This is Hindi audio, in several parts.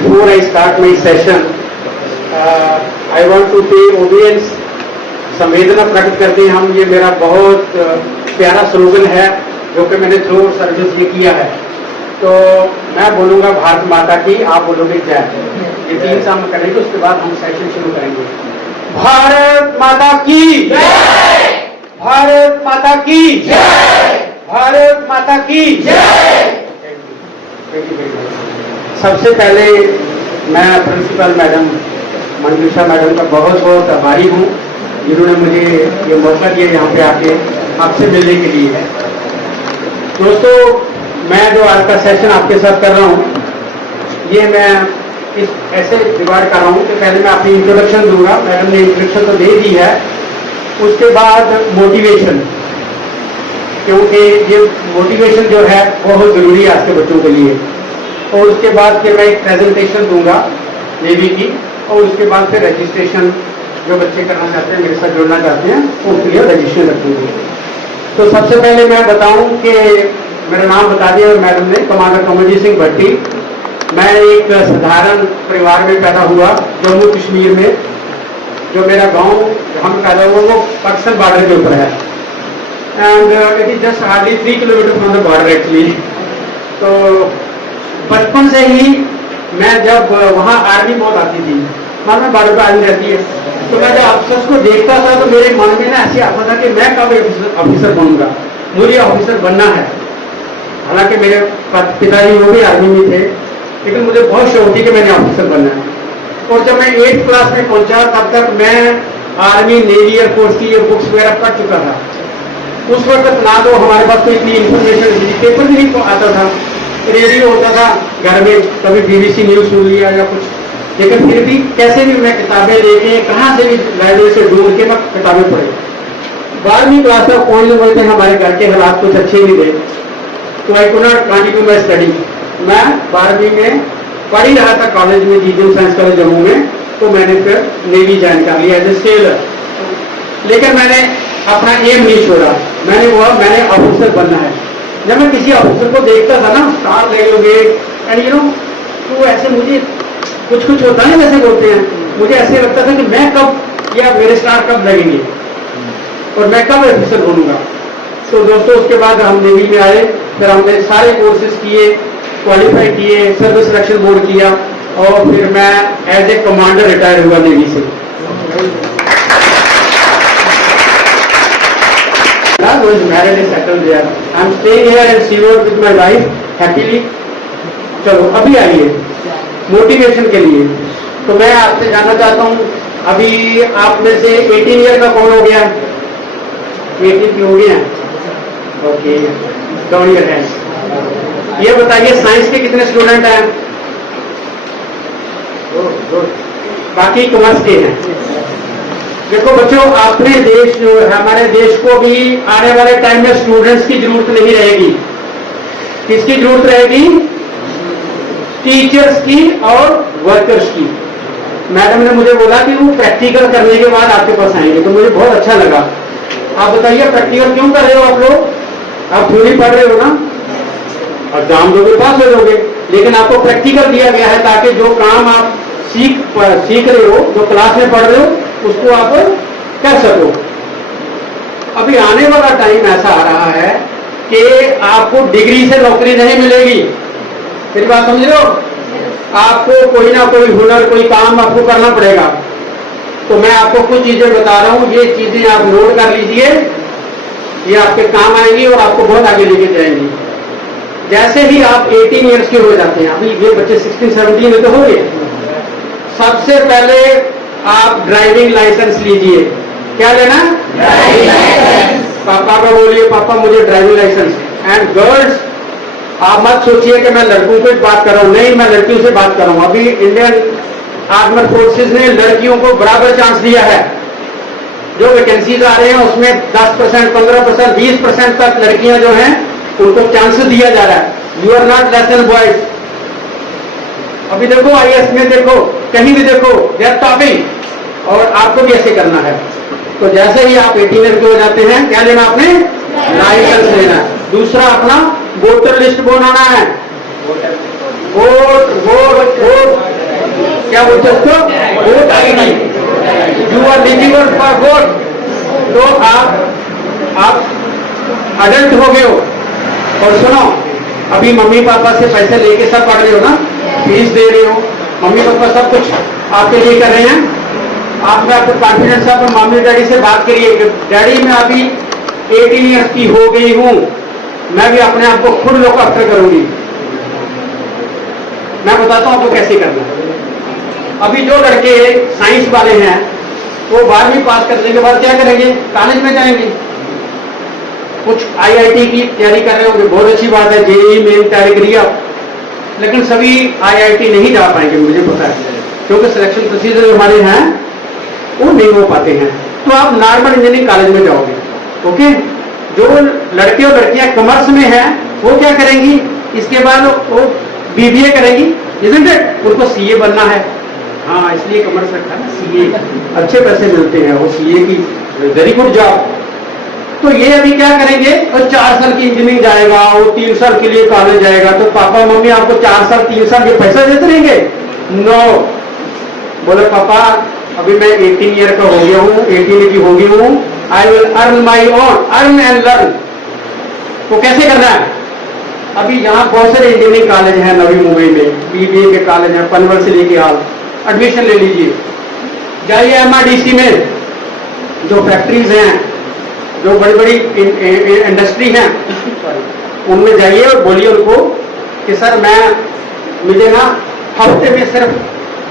before I start my session, I want to pay audience संवेदना प्रकट करते हैं हम। ये मेरा बहुत प्यारा स्लोगन है जो कि मैंने थ्रू सर्विस ये किया है। तो मैं बोलूँगा भारत माता की, आप बोलोगे जय। ये 3 शाम करेंगे, उसके बाद हम सेशन शुरू करेंगे। भारत माता की जय, भारत माता की जय, भारत माता की जय। सबसे पहले मैं प्रिंसिपल मैडम मंजूषा मैडम का बहुत बहुत आभारी हूँ जिन्होंने मुझे ये मौका दिया यहाँ पे आके आपसे मिलने के लिए। दोस्तों, मैं जो आज का सेशन आपके साथ कर रहा हूँ, ये मैं इस ऐसे डिवाइड कर रहा हूँ कि पहले मैं अपनी इंट्रोडक्शन दूंगा, मैडम ने इंट्रोडक्शन तो दे दी है, उसके बाद मोटिवेशन, क्योंकि ये मोटिवेशन जो है बहुत ज़रूरी है आज के बच्चों के लिए। और उसके बाद फिर मैं एक प्रेजेंटेशन दूंगा नेवी की, और उसके बाद फिर रजिस्ट्रेशन जो बच्चे करना चाहते हैं, मेरे साथ जुड़ना चाहते हैं, उनके लिए रजिस्ट्रेशन रखूँगी। तो सबसे पहले मैं बताऊं कि मेरा नाम बता दिया मैडम ने, कमांडर कमलजीत सिंह भट्टी। मैं एक साधारण परिवार में पैदा हुआ जम्मू कश्मीर में। जो मेरा गांव जहाँ में पैदा हुआ वो पाकिस्तान बॉर्डर के ऊपर है, and it is just hardly 3 kilometre from the border actually. तो बचपन से ही मैं जब वहाँ आर्मी बहुत आती थी, मालूम है बॉर्डर पर आर्मी रहती है, तो मैं जब अफसर्स को देखता था तो मेरे मन में ना ऐसे आता था कि मैं कब ऑफिसर बनूंगा, मुझे ऑफिसर बनना है। हालांकि मेरे पिताजी वो भी आर्मी में थे, लेकिन मुझे बहुत शौक थी कि मैंने ऑफिसर बनना है। और जब मैं 8th क्लास में पहुंचा तब तक मैं आर्मी, नेवी, एयरफोर्स की ये बुक्स वगैरह पढ़ चुका था। उस वक्त ना तो हमारे पास कोई इतनी इन्फॉर्मेशन, पेपर भी नहीं आता था, रेडियो होता था घर में, कभी BBC न्यूज सुन लिया या कुछ, लेकिन फिर भी कैसे भी मैं किताबें लेके कहाँ से भी लाइब्रेरी से ढूंढ के मैं किताबें पढ़ी। 12वीं क्लास तक पहुंचने वाले थे, हमारे घर के हालात कुछ अच्छे नहीं थे, तो I could not continue my study. मैं 12वीं में पढ़ ही रहा था कॉलेज में, GGM साइंस कॉलेज जम्मू में, तो मैंने फिर नेवी ज्वाइन कर लिया एज ए सेलर। लेकिन मैंने अपना एम नहीं छोड़ा, मैंने ऑफिसर बनना है। जब मैं किसी ऑफिसर को देखता था ना, star graduate and you know, तो ऐसे मुझे कुछ होता है जैसे बोलते हैं, मुझे ऐसे लगता था कि मैं कब या मेरे स्टार कब लगेंगे और मैं कब ऑफिसर बनूंगा। तो दोस्तों, उसके बाद हम नेवी में आए, फिर हमने सारे कोर्सेज किए, क्वालिफाई किए, सर्विस सिलेक्शन बोर्ड किया, और फिर मैं एज ए कमांडर रिटायर हुआ नेवी से। was married and settled there. I'm staying here in Seawood with my wife happily. चलो अभी आइए मोटिवेशन के लिए। तो मैं आपसे जानना चाहता हूँ, अभी आप में से 18 ईयर का कौन हो गया? 18 की हो गया? Okay, down your hands. ये बताइए साइंस के कितने स्टूडेंट हैं? बाकी कॉमर्स के हैं। देखो बच्चों, अपने देश जो है, हमारे देश को भी आने वाले टाइम में स्टूडेंट्स की जरूरत नहीं रहेगी। किसकी जरूरत रहेगी? टीचर्स की और वर्कर्स की। मैडम ने मुझे बोला कि वो प्रैक्टिकल करने के बाद आपके पास आएंगे, तो मुझे बहुत अच्छा लगा। आप बताइए प्रैक्टिकल क्यों कर रहे हो आप लोग? आप थ्योरी पढ़ रहे हो ना, एग्जाम दोगे पास हो जाओगे, लेकिन आपको प्रैक्टिकल दिया गया है ताकि जो काम आप सीख रहे हो, जो क्लास में पढ़ रहे हो, उसको आप कर सको। अभी आने वाला टाइम ऐसा आ रहा है कि आपको डिग्री से नौकरी नहीं मिलेगी। मेरी बात समझ रहे हो? आपको कोई ना कोई हुनर, कोई काम आपको करना पड़ेगा। तो मैं आपको कुछ चीजें बता रहा हूं, ये चीजें आप नोट कर लीजिए, ये आपके काम आएंगी और आपको बहुत आगे लेके जाएंगी। जैसे ही आप 18 ईयर्स के हो जाते हैं, अभी ये बच्चे 16-17 में तो हो गए, सबसे पहले आप ड्राइविंग लाइसेंस लीजिए। क्या लेना? Driving license. पापा को बोलिए, पापा मुझे ड्राइविंग लाइसेंस। एंड गर्ल्स, आप मत सोचिए कि मैं लड़कों को बात कर रहा हूं, नहीं, मैं लड़कियों से बात कर रहा हूं। अभी इंडियन आर्मड फोर्सेज ने लड़कियों को बराबर चांस दिया है। जो वैकेंसीज आ रहे हैं उसमें 10%, 15%, 20% तक लड़कियां जो हैं उनको चांस दिया जा रहा है। You are not less than boys. अभी देखो IAS में देखो, कहीं भी देखो, दे आर टॉपिंग, और आपको भी ऐसे करना है। तो जैसे ही आप 18 ईयर के हो जाते हैं, क्या लेना आपने? लाइसेंस लेना है। दूसरा, अपना वोटर लिस्ट बनाना है। वोट क्या बोलते हैं उसको, vote ID. You are eligible for vote. तो आप अडल्ट हो गए हो। और सुनो, अभी मम्मी पापा से पैसे लेके सब पढ़ रहे हो ना, फीस दे रहे हो, मम्मी पापा सब कुछ आपके लिए कर रहे हैं। आप में आपको कॉन्फिडेंस है, अपने मम्मी डैडी से बात करिए कि डैडी मैं अभी 18 ईयर्स की हो गई हूं, मैं भी अपने आप को खुद लोग अफ्तर करूंगी। मैं बताता हूं आपको कैसे करना है। अभी जो लड़के साइंस वाले हैं वो 12वीं पास करने के बाद क्या करेंगे, कॉलेज में जाएंगे। कुछ आईआईटी की तैयारी कर रहे होंगे, बहुत अच्छी बात है, जेईई मेन तैयारी करिए आप। लेकिन सभी आईआईटी नहीं जा पाएंगे, मुझे पता है, क्योंकि सिलेक्शन प्रोसीजर हमारे हैं वो नहीं हो पाते हैं। तो आप नॉर्मल इंजीनियरिंग कॉलेज में जाओगे। ओके, जो लड़के और लड़कियां कॉमर्स में हैं वो क्या करेंगी, इसके बाद वो बीबीए करेंगी, इजंट इट? उनको सीए बनना है। हाँ, इसलिए कॉमर्स रखा है ना, सीए अच्छे पैसे मिलते हैं, वो सीए की वेरी गुड जॉब। तो ये अभी क्या करेंगे, और 4 साल की इंजीनियरिंग जाएगा, वो 3 साल के लिए कॉलेज जाएगा। तो पापा मम्मी आपको 4 साल 3 साल ये पैसा देते रहेंगे? नो। बोले पापा अभी मैं 18 ईयर का हो गया हूँ, 18 की हो गई हूँ, I will earn my own, earn and learn. तो कैसे करना है? अभी यहाँ बहुत सारे इंजीनियरिंग कॉलेज हैं नवी मुंबई में, बीबीए के कॉलेज हैं, पनवल से लेके आप एडमिशन ले लीजिए। जाइए एमआईडीसी में, जो फैक्ट्रीज हैं, जो बड़ी बड़ी इंडस्ट्री हैं, उनमें जाइए और बोलिए उनको कि सर मुझे ना हफ्ते में सिर्फ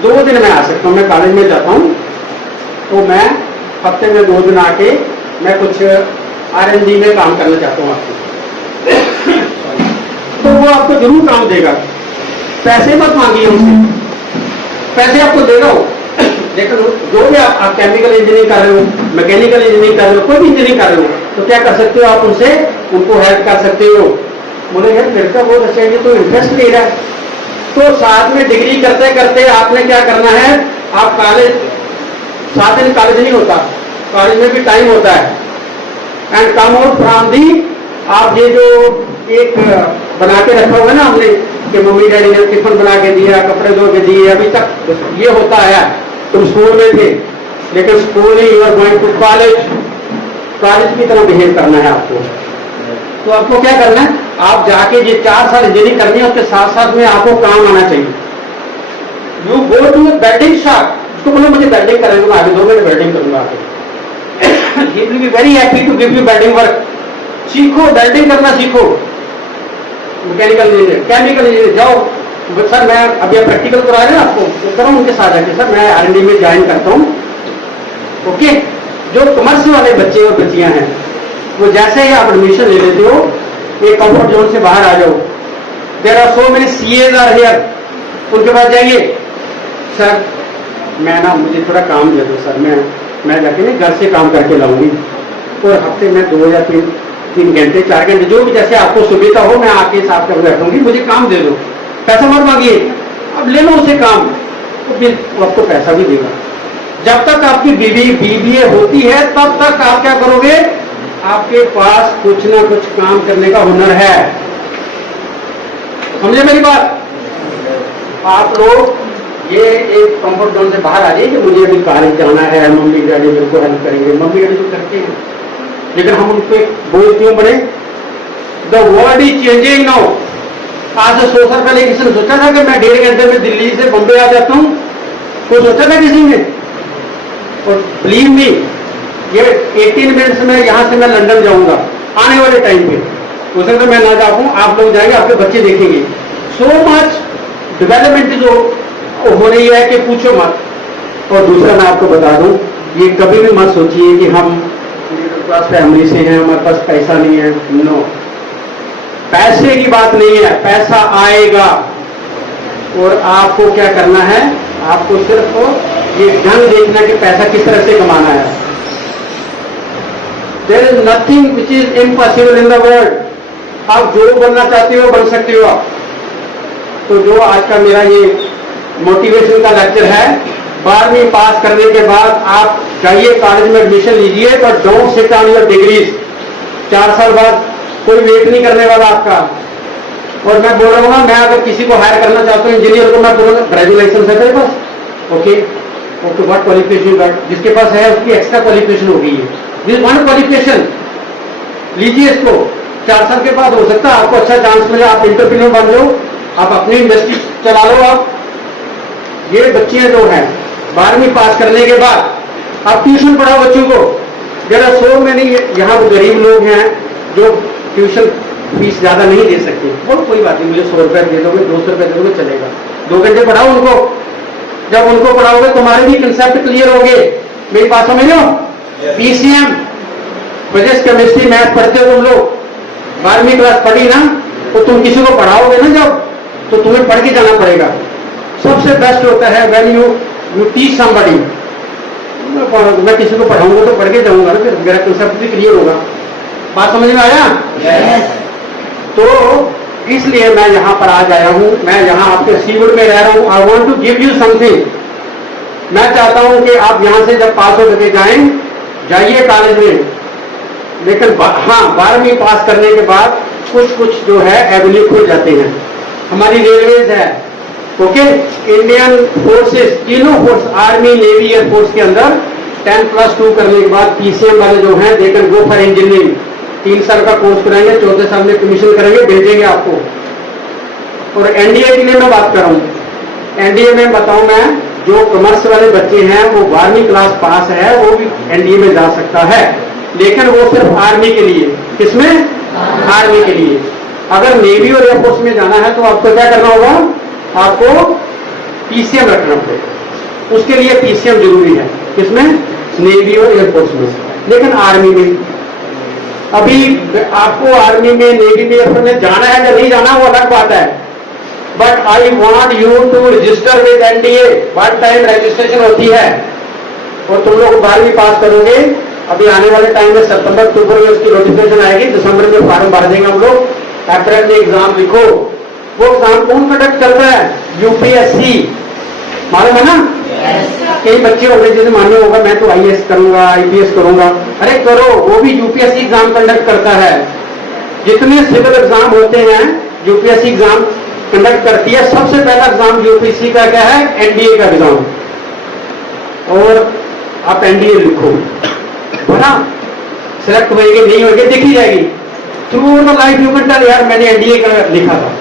2 दिन में आ सकता हूँ, मैं कॉलेज में जाता हूँ, तो मैं हफ्ते में 2 दिन आके मैं कुछ R&D में काम करना चाहता हूँ आपको। तो वो आपको जरूर काम देगा। पैसे मत मांगिए उनसे, पैसे आपको देगा वो। लेकिन जो भी आप केमिकल इंजीनियरिंग कर रहे हो, मैकेनिकल इंजीनियरिंग कर रहे हो, कोई भी इंजीनियरिंग कर रहे हो, तो क्या कर सकते हो आप उनसे, उनको हेल्प कर सकते हो। बोले यार मेरे का बहुत अच्छा है, तो इंटरेस्ट ले रहा है। तो साथ में डिग्री करते करते आपने क्या करना है, आप कॉलेज, 7 दिन कॉलेज नहीं होता, कॉलेज में भी टाइम होता है। And come out from the, आप ये जो एक बना के रखा हुआ है ना हमने कि मम्मी डैडी ने टिफिन बना के दिया, कपड़े धो के दिए, अभी तक ये होता है। तुम स्कूल में थे, लेकिन स्कूल नहीं, you are going to college, college की तरह बिहेव करना है आपको। तो आपको क्या करना है, आप जाके ये 4 साल इंजीनियरिंग करनी है, उसके साथ साथ में आपको काम आना चाहिए। You go to welding shop, उसको बोलो मुझे वेल्डिंग करेंगे, मैं आगे 2 महीने वेल्डिंग करूंगा आगे। He will be very happy to give you welding work. सीखो, वेल्डिंग करना सीखो। मैकेनिकल इंजीनियर, केमिकल इंजीनियर जाओ, सर मैं अभी प्रैक्टिकल करा रहे हैं आपको, तो करो उनके साथ जाके, सर मैं R&D में ज्वाइन करता हूँ। ओके, जो कॉमर्स वाले बच्चे और बच्चियां हैं, वो जैसे ही आप एडमिशन ले लेते हो, एक कंफर्ट जोन से बाहर आ जाओ। There are so many CAs are here, उनके पास जाइए, सर मैं ना मुझे थोड़ा काम दे दो सर, मैं जाके ना घर से काम करके लाऊंगी, और हफ्ते में 2 या 3 घंटे 4 घंटे जो भी जैसे आपको सुविधा हो, मैं आके साथ कर बैठूंगी, मुझे काम दे दो। पैसा मत मांगिए, अब ले लो उसे काम, तो फिर वो आपको पैसा भी देगा। जब तक आपकी बीबीए होती है तब तक आप क्या करोगे, आपके पास कुछ ना कुछ काम करने का हुनर है। समझे मेरी बात? आप लोग ये एक कंफर्ट जोन से बाहर आ जाइए कि मुझे अभी कॉलेज जाना है, मम्मी डैडी मेरे को हेल्प करेंगे, मम्मी डैडी तो करते हैं, लेकिन हम उन पर बोझ क्यों बने? The world is changing now. आज 100 साल पहले किसी ने सोचा था कि मैं 1.5 घंटे में दिल्ली से बम्बई आ जाता हूँ? कोई सोचा था किसी ने? और बिलीव मी, ये 18 मिनट्स में यहाँ से मैं लंदन जाऊंगा आने वाले टाइम पे, हो सकता है मैं ना जा पाऊँ, आप लोग जाएंगे, आपके बच्चे देखेंगे। सो मच डेवलपमेंट जो हो रही है कि पूछो मत। और दूसरा मैं आपको बता दूं, ये कभी भी मत सोचिए कि हम मिडिल क्लास फैमिली से हैं, हमारे पास पैसा नहीं है। नो, पैसे की बात नहीं है, पैसा आएगा। और आपको क्या करना है, आपको सिर्फ ये ढंग देखना कि पैसा किस तरह से कमाना है। There is nothing which is impossible in the world. आप जो बनना चाहते हो बन सकते हो आप। तो जो आज का मेरा ये मोटिवेशन का लेक्चर है, 12वीं पास करने के बाद आप जाइए कॉलेज में एडमिशन लीजिए, but don't sit on your degrees. 4 साल बाद कोई वेट नहीं करने वाला आपका। और मैं बोल रहा हूँ, मैं अगर किसी को हायर करना चाहता हूँ इंजीनियर को, मैं बोलूँगा ग्रेजुएट लाइसेंस है तेरे पास? Okay okay, what qualification card जिसके पास है उसकी एक्स्ट्रा क्वालिफिकेशन हो गई है, दिस वन क्वालिफिकेशन लीजिए इसको। 4 साल के बाद हो सकता है आपको अच्छा चांस मिले, आप एंटरप्रेन्योर बन जाओ, आप अपनी इंडस्ट्री चला लो। आप ये बच्चे जो हैं 12वीं पास करने के बाद आप ट्यूशन पढ़ाओ बच्चों को। जरा 100 में नहीं, यहाँ गरीब लोग हैं जो ट्यूशन फीस ज्यादा नहीं दे सकते, और कोई बात नहीं, मुझे 100 रुपए दे दोगे, 200 रुपए दे दोगे, चलेगा। 2 घंटे पढ़ाओ उनको। जब उनको पढ़ाओगे तुम्हारे भी कंसेप्ट क्लियर होंगे। मेरी बात समझ लो। पीसीएम फिजिक्स केमिस्ट्री मैथ पढ़ते हो तुम लोग, 12वीं क्लास पढ़ी ना, तो तुम किसी को पढ़ाओगे ना जब, तो तुम्हें पढ़ के जाना पड़ेगा। सबसे बेस्ट होता है व्हेन यू टीच समबडी। मैं किसी को पढ़ाऊंगा तो पढ़ के जाऊंगा ना, फिर मेरा कंसेप्ट भी क्लियर होगा। बात समझ में आया? yes. तो इसलिए मैं यहाँ पर आज आया हूँ, मैं यहाँ आपके सीवुड में रह रहा हूँ। I want to give you something. मैं चाहता हूँ कि आप यहाँ से जब पास हो करके जाएं, जाइए कॉलेज में, लेकिन हाँ 12वीं पास करने के बाद कुछ जो है एवेन्यू खुल जाते हैं। हमारी रेलवेज है, ओके, इंडियन फोर्सेस, तीनों फोर्स, आर्मी नेवी एयरफोर्स के अंदर 10+2 करने के बाद पीसीएम वाले जो हैं they can go for engineering. 3 साल का कोर्स कराएंगे, 14 साल में कमीशन करेंगे, भेजेंगे आपको। और एनडीए के लिए मैं बात कर रहा हूँ। एनडीए में बताऊं मैं, जो कॉमर्स वाले बच्चे हैं वो 12वीं क्लास पास है, वो भी एनडीए में जा सकता है, लेकिन वो सिर्फ आर्मी के लिए। किसमें? आर्मी के लिए। अगर नेवी और एयरफोर्स में जाना है तो आपको क्या करना होगा? आपको पीसीएम रखना पड़ेगा। उसके लिए पीसीएम जरूरी है। किसमें? नेवी और एयरफोर्स में। लेकिन आर्मी में अभी आपको आर्मी में, नेवी में, एयरफोर्स में जाना है या नहीं जाना वो अलग बात है। But I want you to register with NDA. One time registration होती है और तुम लोग 12वीं पास करोगे। अभी आने वाले टाइम में सितंबर अक्टूबर में उसकी नोटिफिकेशन आएगी, दिसंबर में फॉर्म भर देंगे हम लोग, अप्रैल में एग्जाम लिखो। वो एग्जाम कौन कंडक्ट करता है? यूपीएससी। मालूम है ना? कई बच्चे हो गए जैसे मान्य होगा मैं तो आईएएस करूंगा, आईपीएस करूंगा। अरे करो, वो भी यूपीएससी एग्जाम कंडक्ट करता है। जितने सिविल एग्जाम होते हैं यूपीएससी एग्जाम कंडक्ट करती है। सबसे पहला एग्जाम यूपीएससी का क्या है? एनडीए का एग्जाम। और आप एनडीए लिखो, है ना? सिलेक्ट होएंगे नहीं होएंगे देखी जाएगी। Through the life you can tell यार मैंने एनडीए का लिखा था।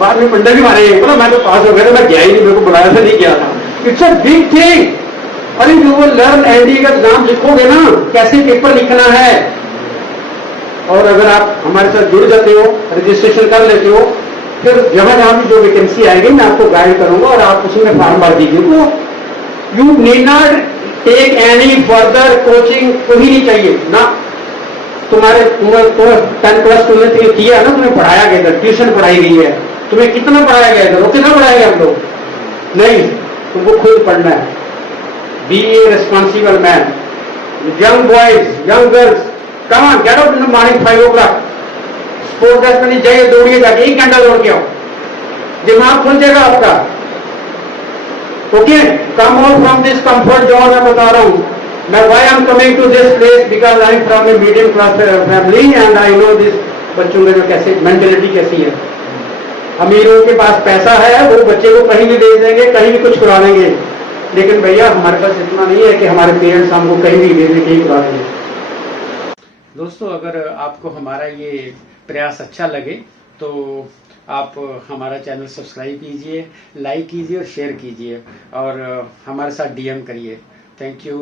बाद में पंडा भी मारे, बोला मैं तो पास हो गया था, मैं गया ही नहीं, मेरे को बुलाया था, नहीं गया था। It's a big thing. अरे यू विल लर्न, एनडीए का एग्जाम लिखोगे ना, कैसे पेपर लिखना है। और अगर आप हमारे साथ जुड़ जाते हो, रजिस्ट्रेशन कर लेते हो, फिर जहां जहां भी जो वैकेंसी आएगी मैं आपको गाइड करूंगा और आप उसमें फॉर्म भर दीजिए। तो you need not take any further coaching, कोई नहीं चाहिए ना। तुम्हारे 10+2 में तुम्हें किया है ना, तुम्हें पढ़ाया गया था, ट्यूशन पढ़ाई गई है, तुम्हें कितना पढ़ाया गया था, वो कितना पढ़ाएंगे हम लोग? नहीं, तुमको खुद पढ़ना है। Be a responsible man. Young boys, young girls, come on, get out in the morning 5 o'clock। Sports dress में जाइए, दौड़िए, जाके 1 घंटा दौड़ के आओ, दिमाग खुल जाएगा आपका। Okay, come out from this comfort zone. मैं बता रहा हूं मैं why I'm coming to this place because I'm from a medium class family and I know this। बच्चों में जो कैसे मेंटेलिटी कैसी है। अमीरों के पास पैसा है, वो बच्चे को कहीं भी भेज देंगे, कहीं भी कुछ करा देंगे। लेकिन भैया हमारे पास इतना नहीं है कि हमारे पेरेंट्स हमको कहीं भी भेज दें, कहीं करा देंगे। दोस्तों, अगर आपको हमारा ये प्रयास अच्छा लगे तो आप हमारा चैनल सब्सक्राइब कीजिए, लाइक कीजिए और शेयर कीजिए और हमारे साथ डीएम करिए। Thank you.